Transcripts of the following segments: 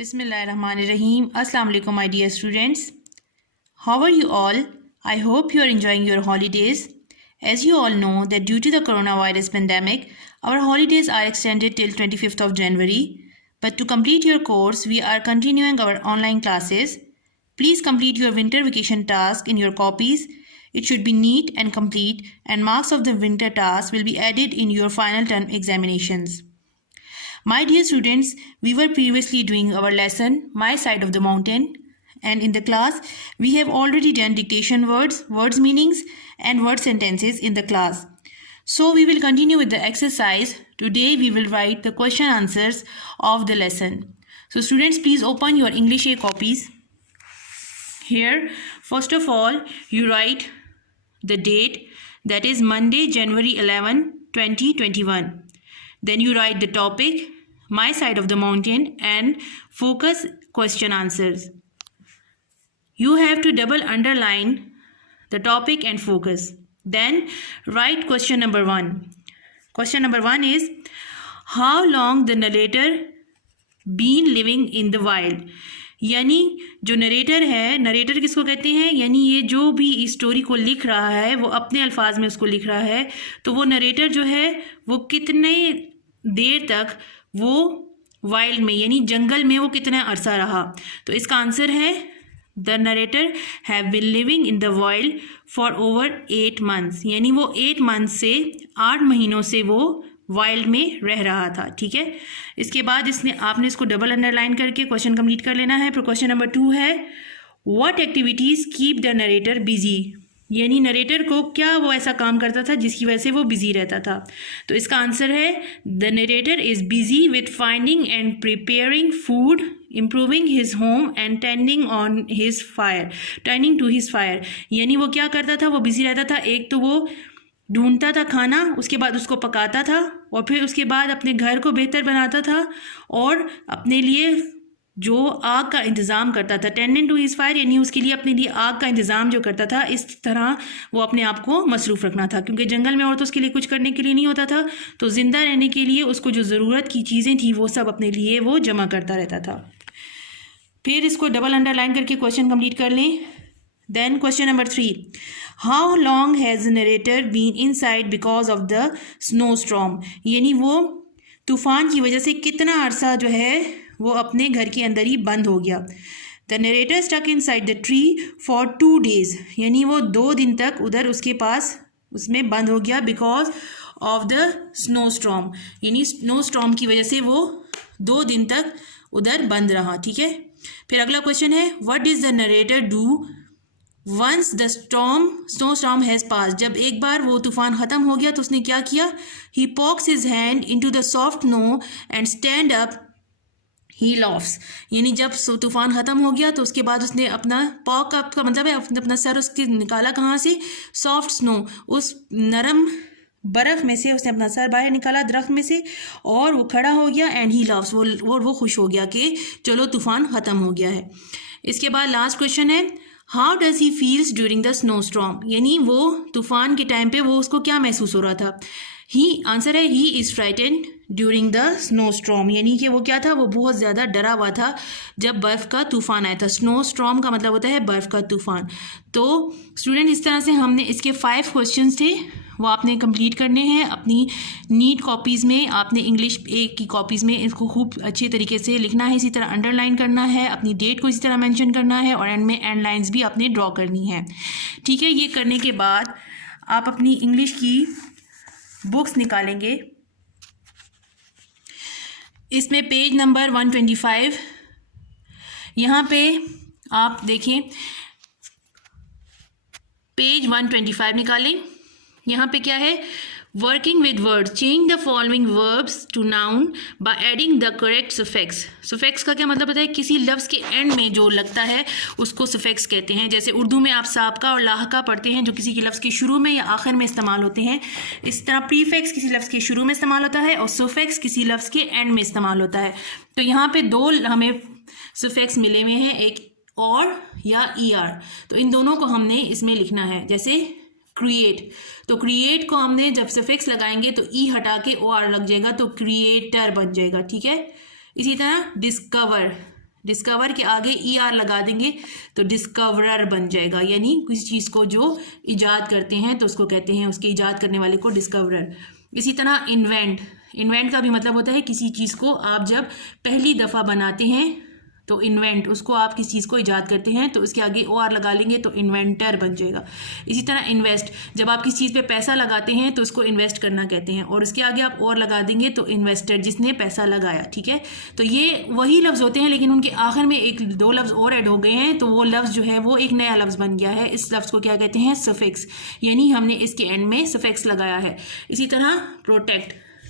Bismillahirrahmanirrahim. Assalamu alaikum, my dear students. How are you all? I hope you are enjoying your holidays. As you all know that due to the coronavirus pandemic, our holidays are extended till 25th of January. But to complete your course, we are continuing our online classes. Please complete your winter vacation task in your copies. It should be neat and complete, and marks of the winter task will be added in your final term examinations. My dear students, we were previously doing our lesson, My Side of the Mountain, and in the class, we have already done dictation words, words meanings, and word sentences in the class. So we will continue with the exercise. Today we will write the question answers of the lesson. So students, please open your English A copies. Here, first of all, you write the date, that is Monday, January 11, 2021. Then you write the topic, My Side of the Mountain, and focus question answers. You have to double underline the topic and focus. Then write question number 1. Question number 1 is, how long the narrator been living in the wild? यानी जो narrator है, narrator किसको कहते हैं, यानी ये जो भी इस स्टोरी को लिख रहा है वो अपने अल्फाज में उसको लिख रहा है, तो वो नरेटर जो है वो कितने देर तक वो वाइल्ड में यानी जंगल में वो कितना अरसा रहा. तो इसका आंसर है the narrator have been living in the wild for over 8 months, यानी वो 8 months से 8 महीनों से वो वाइल्ड में रह रहा था. ठीक है, इसके बाद आपने इसको डबल अंडरलाइन करके क्वेश्चन कंप्लीट कर लेना है. फिर क्वेश्चन नंबर 2 है, what activities keep the narrator busy, यानी नरेटर को क्या वो ऐसा काम करता था जिसकी वजह से वो बिजी रहता था. तो इसका आंसर है the narrator is busy with finding and preparing food, improving his home and tending to his fire, यानी वो क्या करता था, वो बिजी रहता था. एक तो वो ढूंढता था खाना, उसके बाद उसको पकाता था, और फिर उसके बाद अपने घर को बेहतर बनाता था और अपने लिए जो आग का इंतज़ाम करता था. टेंडिंग टू हिज फायर यानी उसके लिए अपने लिए आग का इंतज़ाम जो करता था. इस तरह वो अपने आप को मसरूफ़ रखना था, क्योंकि जंगल में और तो उसके लिए कुछ करने के लिए नहीं होता था. तो ज़िंदा रहने के लिए उसको जो ज़रूरत की चीज़ें थी वो सब अपने लिए वो जमा करता रहता था. फिर इसको डबल अंडरलाइन करके क्वेश्चन कंप्लीट कर लें. Then question number 3, how long has the narrator been inside because of the snow storm, यानी वो तूफ़ान की वजह से कितना अरसा जो है वो अपने घर के अंदर ही बंद हो गया. The narrator stuck inside the tree for 2 days, यानी वो 2 दिन तक उधर उसके पास उसमें बंद हो गया because of the snow storm, यानी स्नो स्टॉर्म की वजह से वो 2 दिन तक उधर बंद रहा. ठीक है, फिर अगला क्वेश्चन है, what does the narrator do once the snow storm has pass, जब एक बार वो तूफ़ान ख़त्म हो गया तो उसने क्या किया, he pokes his hand into the soft snow and stand up he laughs, यानी जब तूफ़ान ख़त्म हो गया तो उसके बाद उसने अपना पॉक अप का मतलब है अपना सर उसके निकाला कहाँ से, सॉफ्ट स्नो, उस नरम बर्फ़ में से उसने अपना सर बाहर निकाला दरख्त में से, और वो खड़ा हो गया. एंड ही लव्स, वो खुश हो गया कि चलो तूफ़ान ख़त्म हो गया है. इसके बाद लास्ट क्वेश्चन है, how does he feels during the snow storm, यानी वो तूफ़ान के टाइम पे वो उसको क्या महसूस हो रहा था. आंसर है he is frightened during the snow storm, यानी कि वो क्या था, वो बहुत ज़्यादा डरा हुआ था जब बर्फ़ का तूफ़ान आया था. स्नो स्टॉर्म का मतलब होता है बर्फ़ का तूफ़ान. तो स्टूडेंट, इस तरह से हमने इसके 5 क्वेश्चंस थे वो आपने कंप्लीट करने हैं अपनी नीट कॉपीज़ में. आपने इंग्लिश ए की कॉपीज़ में इसको खूब अच्छे तरीके से लिखना है, इसी तरह अंडरलाइन करना है, अपनी डेट को इसी तरह मेंशन करना है, और एंड में एंड लाइन्स भी आपने ड्रॉ करनी है. ठीक है, ये करने के बाद आप अपनी इंग्लिश की बुक्स निकालेंगे. इसमें पेज नंबर 125, यहाँ पे आप देखें पेज 125 निकालें. यहाँ पे क्या है, working with words, change the following verbs to noun by adding the correct suffix. Suffix का क्या मतलब होता है, किसी लफ्ज़ के एंड में जो लगता है उसको सफिक्स कहते हैं. जैसे उर्दू में आप साबका और लाहका पढ़ते हैं जो किसी के लफ्ज़ के शुरू में या आखिर में इस्तेमाल होते हैं. इस तरह प्रीफिक्स किसी लफ्ज़ के शुरू में इस्तेमाल होता है और सफिक्स किसी लफ्ज़ के एंड में इस्तेमाल होता है. तो यहाँ पे 2 हमें सफिक्स मिले हुए हैं, एक और या ER, तो इन दोनों को हमने इसमें लिखना है. जैसे क्रिएट, तो क्रिएट को हमने जब सफिक्स लगाएंगे तो ई हटा के OR लग जाएगा, तो क्रिएटर बन जाएगा. ठीक है, इसी तरह डिस्कवर, डिस्कवर के आगे ER लगा देंगे तो डिस्कवरर बन जाएगा, यानी किसी चीज़ को जो ईजाद करते हैं तो उसको कहते हैं, उसके ईजाद करने वाले को डिस्कवरर। इसी तरह इन्वेंट का भी मतलब होता है किसी चीज़ को आप जब पहली दफ़ा बनाते हैं तो इन्वेंट, उसको आप किसी चीज़ को ईजाद करते हैं तो उसके आगे OR लगा लेंगे तो इन्वेंटर बन जाएगा। इसी तरह इन्वेस्ट, जब आप किसी चीज़ पे पैसा लगाते हैं तो उसको इन्वेस्ट करना कहते हैं, और उसके आगे आप OR लगा देंगे तो इन्वेस्टर, जिसने पैसा लगाया। ठीक है, तो ये वही लफ्ज़ होते हैं लेकिन उनके आखिर में एक दो लफ्ज़ और ऐड हो गए हैं, तो वो लफ्ज़ जो है वो एक नया लफ्ज़ बन गया है। इस लफ्ज़ को क्या कहते हैं? सफिक्स, यानी हमने इसके एंड में सफिक्स लगाया है। इसी तरह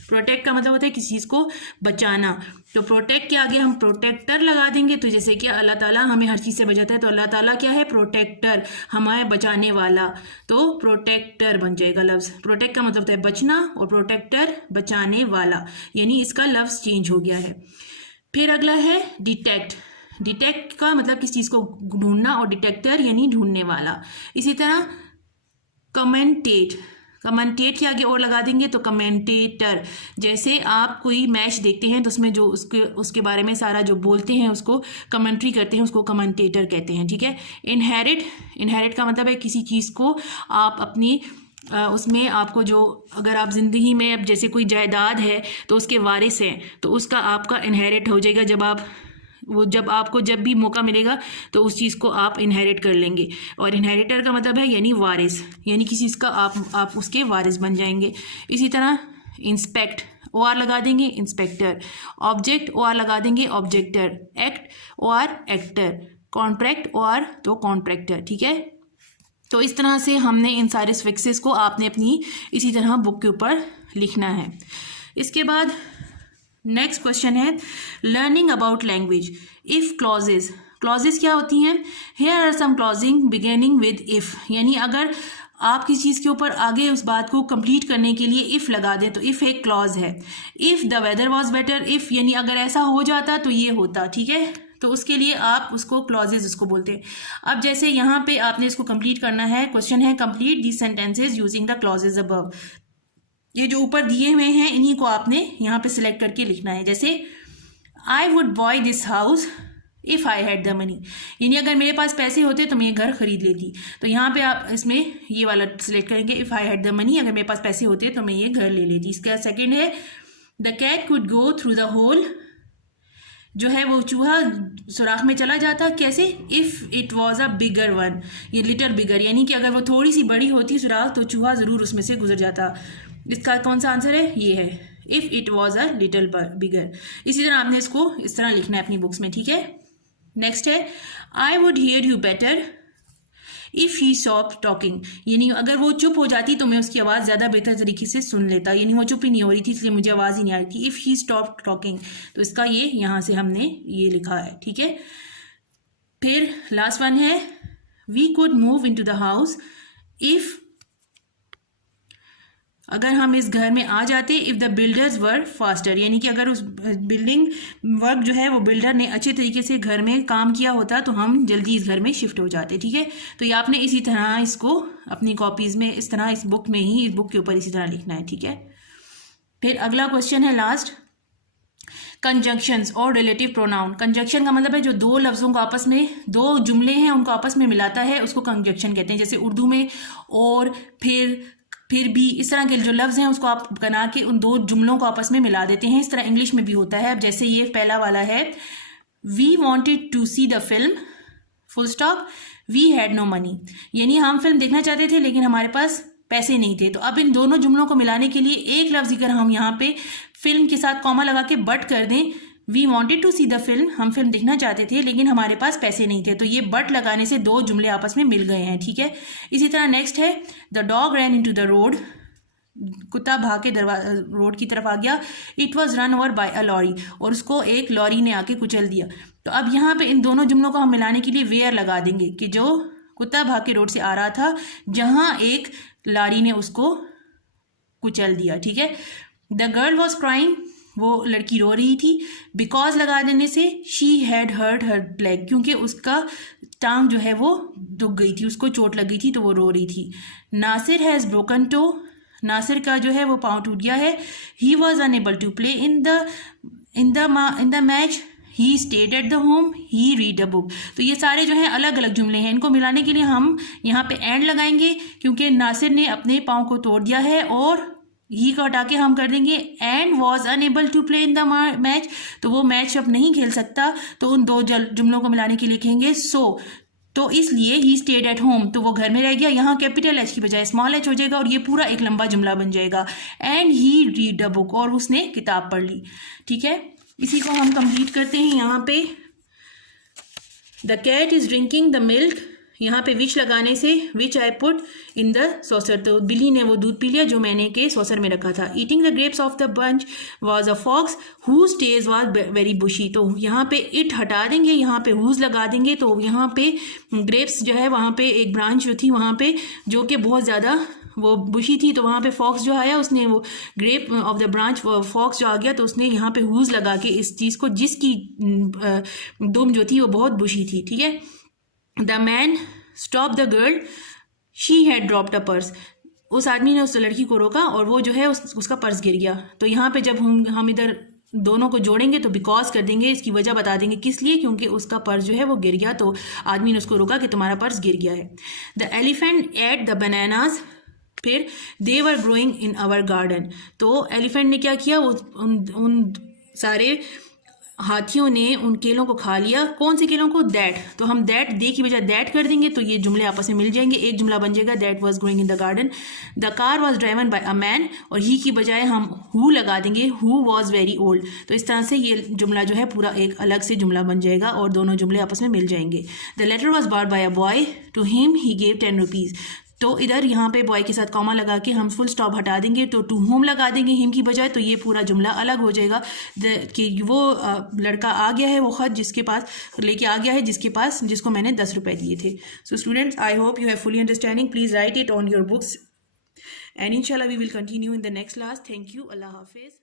प्रोटेक्ट का मतलब होता है किसी चीज़ को बचाना, तो प्रोटेक्ट के आगे हम प्रोटेक्टर लगा देंगे। तो जैसे कि अल्लाह ताला हमें हर चीज़ से बचाता है, तो अल्लाह ताला क्या है? प्रोटेक्टर, हमारे बचाने वाला, तो प्रोटेक्टर बन जाएगा लफ्ज़। प्रोटेक्ट का मतलब होता है बचना और प्रोटेक्टर बचाने वाला, यानी इसका लफ्ज़ चेंज हो गया है। फिर अगला है डिटेक्ट का मतलब किसी चीज़ को ढूंढना और डिटेक्टर यानी ढूंढने वाला। इसी तरह कमेंटेट के आगे और लगा देंगे तो कमेंटेटर, जैसे आप कोई मैच देखते हैं तो उसमें जो उसके बारे में सारा जो बोलते हैं उसको कमेंट्री करते हैं, उसको कमेंटेटर कहते हैं। ठीक है, इनहेरिट का मतलब है किसी चीज़ को आप अपनी उसमें आपको जो, अगर आप ज़िंदगी में अब जैसे कोई जायदाद है तो उसके वारिस हैं तो उसका आपका इनहेरिट हो जाएगा, जब आपको जब भी मौका मिलेगा तो उस चीज़ को आप इनहेरिट कर लेंगे। और इनहेरिटर का मतलब है यानी वारिस, यानी किसी चीज़ का आप उसके वारिस बन जाएंगे। इसी तरह इंस्पेक्ट, OR लगा देंगे इंस्पेक्टर, ऑब्जेक्ट OR लगा देंगे objector, act OR actor, contract OR तो कॉन्ट्रैक्टर। ठीक है, तो इस तरह से हमने इन सारे सफिक्सेस को आपने अपनी इसी तरह बुक के ऊपर लिखना है। इसके बाद नेक्स्ट क्वेश्चन है learning about language. If clauses क्या होती हैं? Here are some clauses beginning with if, यानी अगर आप किसी चीज़ के ऊपर आगे उस बात को कंप्लीट करने के लिए इफ़ लगा दें तो इफ़ एक क्लॉज है। If the weather was better, if यानी अगर ऐसा हो जाता तो ये होता। ठीक है, तो उसके लिए आप उसको क्लॉजेज उसको बोलते हैं। अब जैसे यहाँ पे आपने इसको कंप्लीट करना है, क्वेश्चन है complete the sentences using the clauses above. ये जो ऊपर दिए हुए हैं इन्हीं को आपने यहाँ पे सिलेक्ट करके लिखना है। जैसे I would by this house if I had the money, यानी अगर मेरे पास पैसे होते तो मैं ये घर खरीद लेती। तो यहाँ पे आप इसमें ये वाला सिलेक्ट करेंगे, if I had the money, अगर मेरे पास पैसे होते तो मैं ये घर ले लेती। इसका सेकेंड है the cat could go through the hole, जो है वो चूहा सुराख में चला जाता। कैसे? If it was a bigger one, ये लिटिल बिगर, यानी कि अगर वो थोड़ी सी बड़ी होती सुराख तो चूहा ज़रूर उसमें से गुजर जाता। इसका कौन सा आंसर है? ये है if it was a little bigger. इसी तरह आपने इसको इस तरह लिखना है अपनी बुक्स में। ठीक है, नेक्स्ट है I would hear you better if he stop talking, यानी अगर वो चुप हो जाती तो मैं उसकी आवाज़ ज़्यादा बेहतर तरीके से सुन लेता, यानी वो चुप ही नहीं हो रही थी इसलिए मुझे आवाज़ ही नहीं आ रही थी। इफ़ ही स्टॉप टॉकिंग, तो इसका ये यहाँ से हमने ये लिखा है। ठीक है, फिर लास्ट वन है we could move in to the house if, अगर हम इस घर में आ जाते if the builders were faster, यानी कि अगर उस बिल्डिंग वर्क जो है वो बिल्डर ने अच्छे तरीके से घर में काम किया होता तो हम जल्दी इस घर में शिफ्ट हो जाते। ठीक है, तो ये आपने इसी तरह इसको अपनी कॉपीज़ में इस तरह इस बुक में ही इस बुक के ऊपर इसी तरह लिखना है। ठीक है, फिर अगला क्वेश्चन है लास्ट, कंजंक्शंस और रिलेटिव प्रोनाउन। कंजंक्शन का मतलब है जो दो लफ्ज़ों को आपस में, दो जुमले हैं उनको आपस में मिलाता है, उसको कंजंक्शन कहते हैं। जैसे उर्दू में और फिर भी, इस तरह के जो लफ्ज़ हैं उसको आप बना के उन दो जुमलों को आपस में मिला देते हैं। इस तरह इंग्लिश में भी होता है। अब जैसे ये पहला वाला है we wanted to see the film full stop we had no money, यानी हम फिल्म देखना चाहते थे लेकिन हमारे पास पैसे नहीं थे। तो अब इन दोनों जुमलों को मिलाने के लिए एक लफ्ज़ अगर हम यहाँ पे फिल्म के साथ कॉमा लगा के बट कर दें, we wanted to see the film, हम फिल्म देखना चाहते थे लेकिन हमारे पास पैसे नहीं थे, तो ये बट लगाने से दो जुमले आपस में मिल गए हैं। ठीक है, इसी तरह नेक्स्ट है the dog ran in to the road, कुत्ता भाग के रोड की तरफ आ गया। It was run over by a lorry, और उसको एक लॉरी ने आके कुचल दिया। तो अब यहाँ पे इन दोनों जुमलों को हम मिलाने के लिए वेयर लगा देंगे कि जो कुत्ता भाग के रोड से आ रहा था जहाँ एक लॉरी ने उसको कुचल दिया। ठीक है, द गर्ल वॉज क्राइंग, वो लड़की रो रही थी। बिकॉज लगा देने से she had hurt her leg, क्योंकि उसका टांग जो है वो दुख गई थी, उसको चोट लग गई थी तो वो रो रही थी। Nasir has broken toe, Nasir का जो है वो पाँव टूट गया है। He was unable to play in the match, he stayed at the home, he read a book. तो ये सारे जो हैं अलग अलग जुमले हैं, इनको मिलाने के लिए हम यहाँ पे एंड लगाएंगे, क्योंकि नासिर ने अपने पाँव को तोड़ दिया है, और ही को हटा के हम कर देंगे and was unable to play in the match. तो वो मैच अब नहीं खेल सकता, तो उन दो जुमलों को मिलाने के लिए लिखेंगे सो। तो इसलिए ही स्टेड एट होम, तो वो घर में रह गया, यहाँ कैपिटल एच की बजाय स्मॉल एच हो जाएगा और ये पूरा एक लंबा जुमला बन जाएगा। And he read a book, और उसने किताब पढ़ ली। ठीक है, इसी को हम कंप्लीट करते हैं। यहाँ पे the cat is drinking the milk, यहाँ पे विच लगाने से which I put in the saucer, तो बिल्ली ने वो दूध पी लिया जो मैंने के सॉसर में रखा था। Eating the grapes of the bunch was a fox whose tail was very bushy, तो यहाँ पे इट हटा देंगे, यहाँ पे हुज लगा देंगे। तो यहाँ पे ग्रेप्स जो है वहाँ पे एक ब्रांच जो थी वहाँ पे जो कि बहुत ज़्यादा वो बुशी थी, तो वहाँ पे फॉक्स जो आया उसने वो grape of the branch fox जो आ गया, तो उसने यहाँ पे हुज लगा के इस चीज़ को, जिसकी दुम जो थी वो बहुत बुशी थी। ठीक है, the man stop the girl she had dropped a purse, उस आदमी ने उस लड़की को रोका और वो जो है उसका पर्स गिर गया। तो यहाँ पे जब हम इधर दोनों को जोड़ेंगे तो बिकॉज कर देंगे, इसकी वजह बता देंगे किस लिए, क्योंकि उसका पर्स जो है वो गिर गया, तो आदमी ने उसको रोका कि तुम्हारा पर्स गिर गया है। The elephant ate the bananas, फिर they were growing in our garden, तो एलिफेंट ने क्या किया, उन सारे हाथियों ने उन केलों को खा लिया। कौन से केलों को, दैट, तो हम दैट दे की बजाय दैट कर देंगे, तो ये जुमले आपस में मिल जाएंगे, एक जुमला बन जाएगा, that was growing in the garden. The car was driven by a man, और ही की बजाय हम हु लगा देंगे, हु वाज वेरी ओल्ड। तो इस तरह से ये जुमला जो है पूरा एक अलग से जुमला बन जाएगा और दोनों जुमले आपस में मिल जाएंगे। The letter was bought by a boy, to him he gave 10 rupees, तो इधर यहाँ पे बॉय के साथ कॉमा लगा के हम फुल स्टॉप हटा देंगे, तो टू होम लगा देंगे हिम की बजाय, तो ये पूरा जुमला अलग हो जाएगा कि वो लड़का आ गया है, वो ख़त जिसके पास लेके आ गया है, जिसको मैंने 10 रुपए दिए थे। So students, I hope you have fully understanding, please write it on your books and इंशाल्लाह we will continue in the next class. Thank you, अल्लाह हाफिज़।